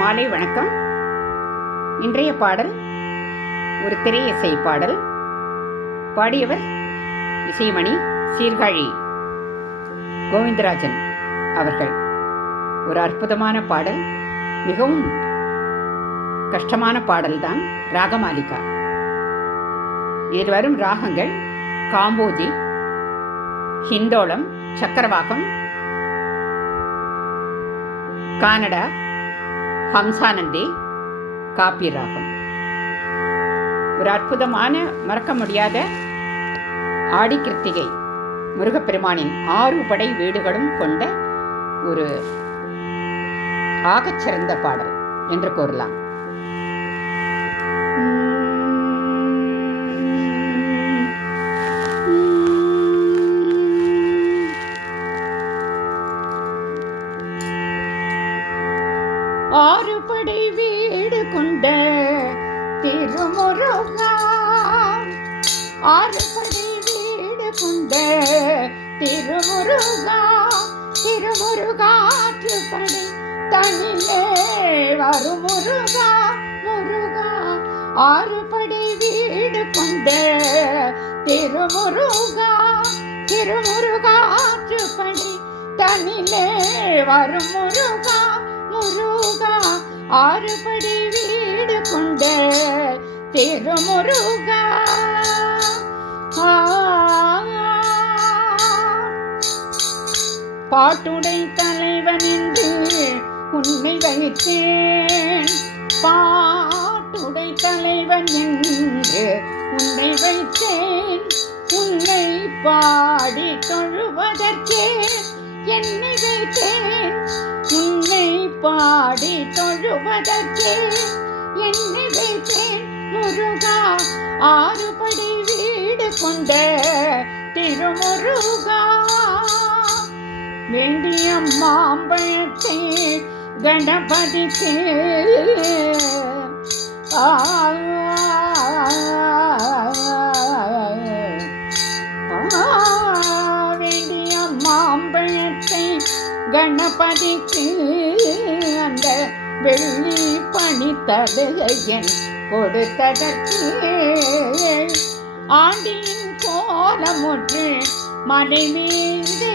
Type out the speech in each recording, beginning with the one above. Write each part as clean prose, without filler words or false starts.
மாலை வணக்கம். இன்றைய பாடல் ஒரு திரை இசை பாடல். பாடியவர் இசைமணி சீர்காழி கோவிந்தராஜன் அவர்கள். ஒரு அற்புதமான பாடல், மிகவும் கஷ்டமான பாடல்தான். ராகமாலிகா. இதில் வரும் ராகங்கள் காம்போஜி, ஹிந்தோளம், சக்கரவாகம், கானடா, ஹம்சானந்தி, காப்பி ராகம். ஒரு அற்புதமான மறக்க முடியாத ஆடி கிருத்திகை முருகப்பெருமானின் 6 படை வீடுகளும் கொண்ட ஒரு ஆகச்சிறந்த பாடல் என்று கூறலாம். ஆறுபடை வீடு கொண்ட திருமுருகா, ஆறுபடை வீடு கொண்ட திருமுருகா, திருமுருகாற்றுப்படை தனிலே வரும் முருகா, முருகா. ஆறுபடை வீடு கொண்ட திருமுருகா, திருமுருகாற்றுப்படை தனிலே வரும் முருகா, முருகா. ஆறுபடை வீடு கொண்ட திருமுருகா. பாட்டுடை தலைவன் என்று உன்னை வைத்தேன், பாட்டுடை தலைவன் என்று உன்னை வைத்தேன். உன்னை பாடி தொழுவதற்கே என்னை வைத்தேன், உன்னை பாடி தொழுவதற்கே என்னை வைத்தேன், முருகா. ஆறுபடை வீடு கொண்ட திருமுருகா. வேண்டிய மாம்பழத்தை கணபதிக்கு வேண்டிய மாம்பழத்தை கணபதிக்கு அந்த வெள்ளி பணித்தலையன் கொடுத்ததற்கு ஆண்டியின் கோலமுற்று மலை மீது,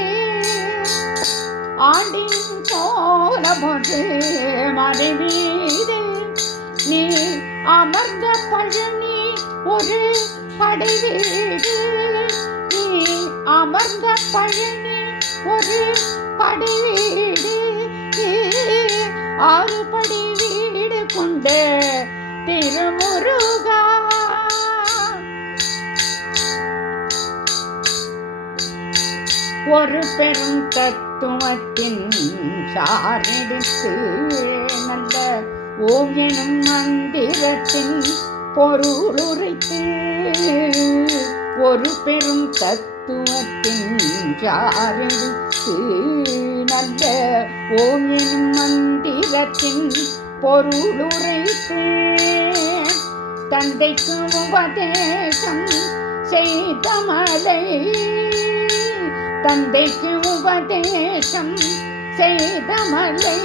ஆண்டியின் கோலமுற்று மலை மீது நீ அமர்ந்த பழனி ஒரு படை வீடு, நீ அமர்ந்த பழனி ஒரு படை வீடு. ஆறுபடை வீடு கொண்ட திருமுருகா. ஒரு பெரும் தத்துவத்தின் சாரெடுத்து நல்ல ஓம் எனும் மந்திரத்தின் பொருள் உரைத்து, ஒரு பெரும் தத்துவத்தின் சாரெடுத்து நல்ல ஓம் எனும் மந்திரத்தின் பொருள் உரைத்து, தந்தைக்கு உபதேசம் செய்த மலை, தந்தைக்கு உபதேசம் செய்த மலை,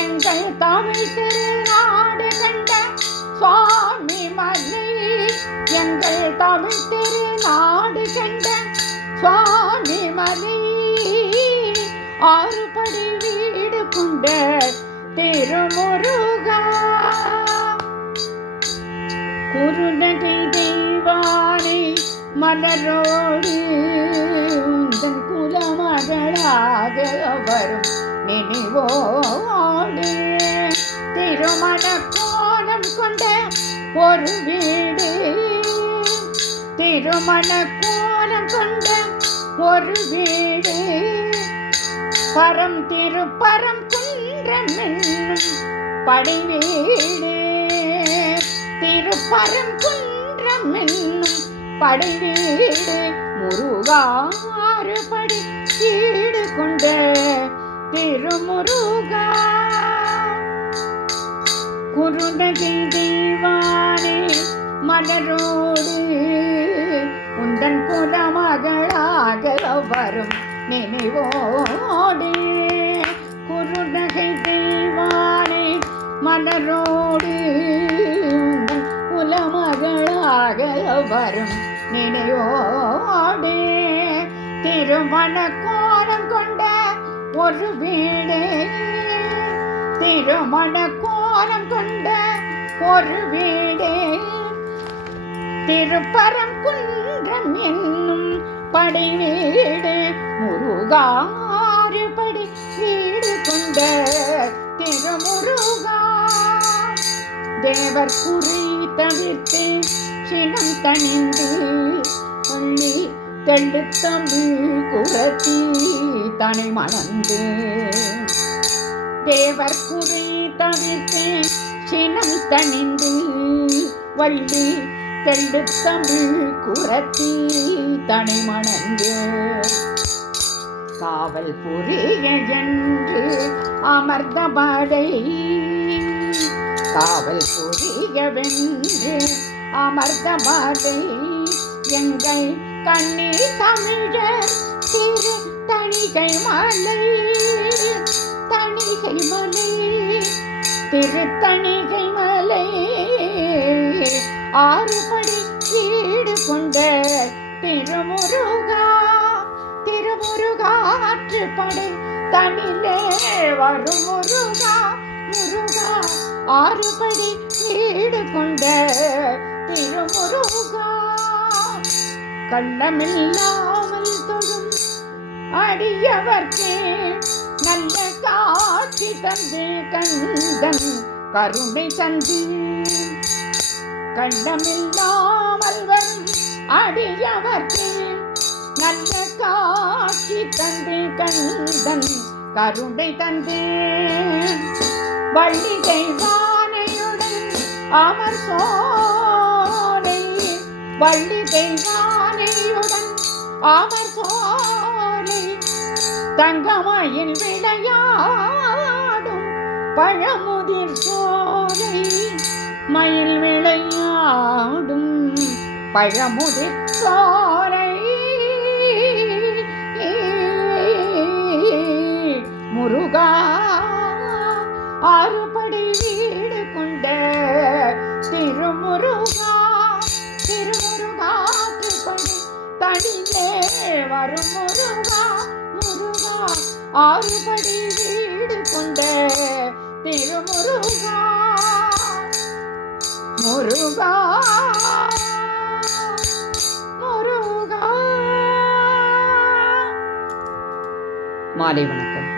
எங்கள் தமிழ் திருநாடு கண்ட சுவாமி மலை, எங்கள் தமிழ் திருநாடு கண்ட சுவாமி மலை. ஆறுபடை வீடு கொண்ட திருமுருகா. குருநகை தெய்வானை மலரோடு உந்தன் குலமகளாக வரும் நினைவோடு, திருமண கோலம் கொண்ட ஒரு வீடு, திருமண கோலம் கொண்ட ஒரு வீடு. பரம் திருப்பரம் குன்றம் என்னும் படை வீடு, திருப்பரம் குன்றம் என்னும் படை வீடு. முருகா. ஆறுபடை வீடு கொண்ட திருமுருகா. குருநகை தெய்வானே மலரோடு உந்தன் குலமகளாக வரும் நினைவோடு, குருநகை தெய்வானே மலரோடு குலமகளாக வரும் நினைவோடு திருமண கோலம் கொண்ட ஒரு வீடே திருமண கோலம் கொண்ட ஒரு வீடே திருப்பரங்குன்றம் என்னும் படை வீடு முருகாறு படை வீடு கொண்ட திருமுருகா தேவர் குறி தவிர்த்து சினம் தணிந்து பள்ளி தெள்ளு தமிழ் குரத்தி தனை மணந்து தேவர் குறி தவிர்த்து சினம் தணிந்து வள்ளி தெள்ளு தமிழ் குரத்தி தனை மணந்து காவல் புரிய என்று அமர்ந்த படை காவல் புரியவென்று அமர்ந்த படை எங்கள் கண்ணீர் தமிழர் திரு தணிகை மலை தணிகை மலை திருத்தணிகை மலை ஆறுபடி வீடு கொண்ட திருமுருகா திருமுருகாற்று படை தனிலே வரும் முருகா முருகா ஆறுபடி வீடு கொண்ட திருமுருகா கள்ளமில்லாமல் தொழும் அடியவர்க்கே நல்ல காட்சி தந்து கந்தன் கருணை தந்து கள்ளமில்லாமல் வரும் அடியவர்க்கே நல்ல காட்சி தந்து கந்தன் கருணை தந்து வள்ளி தெய்வானையுடன் அமர் சோலை வள்ளி தெய்வானையுடன் அமர் சோலை தங்கமயில் விளையாடும் பழமுதிர் சோலை மயில் விளையாடும் பழமுதிர் சோலை முருகா ஆறுபடி வீடு கொண்ட திருமுருகா திருமுருகாற்று படி தனிலே வரும் முருகா முருகா ஆறுபடி வீடு கொண்ட திருமுருகா முருகா முருகா. மாலை வணக்கம்.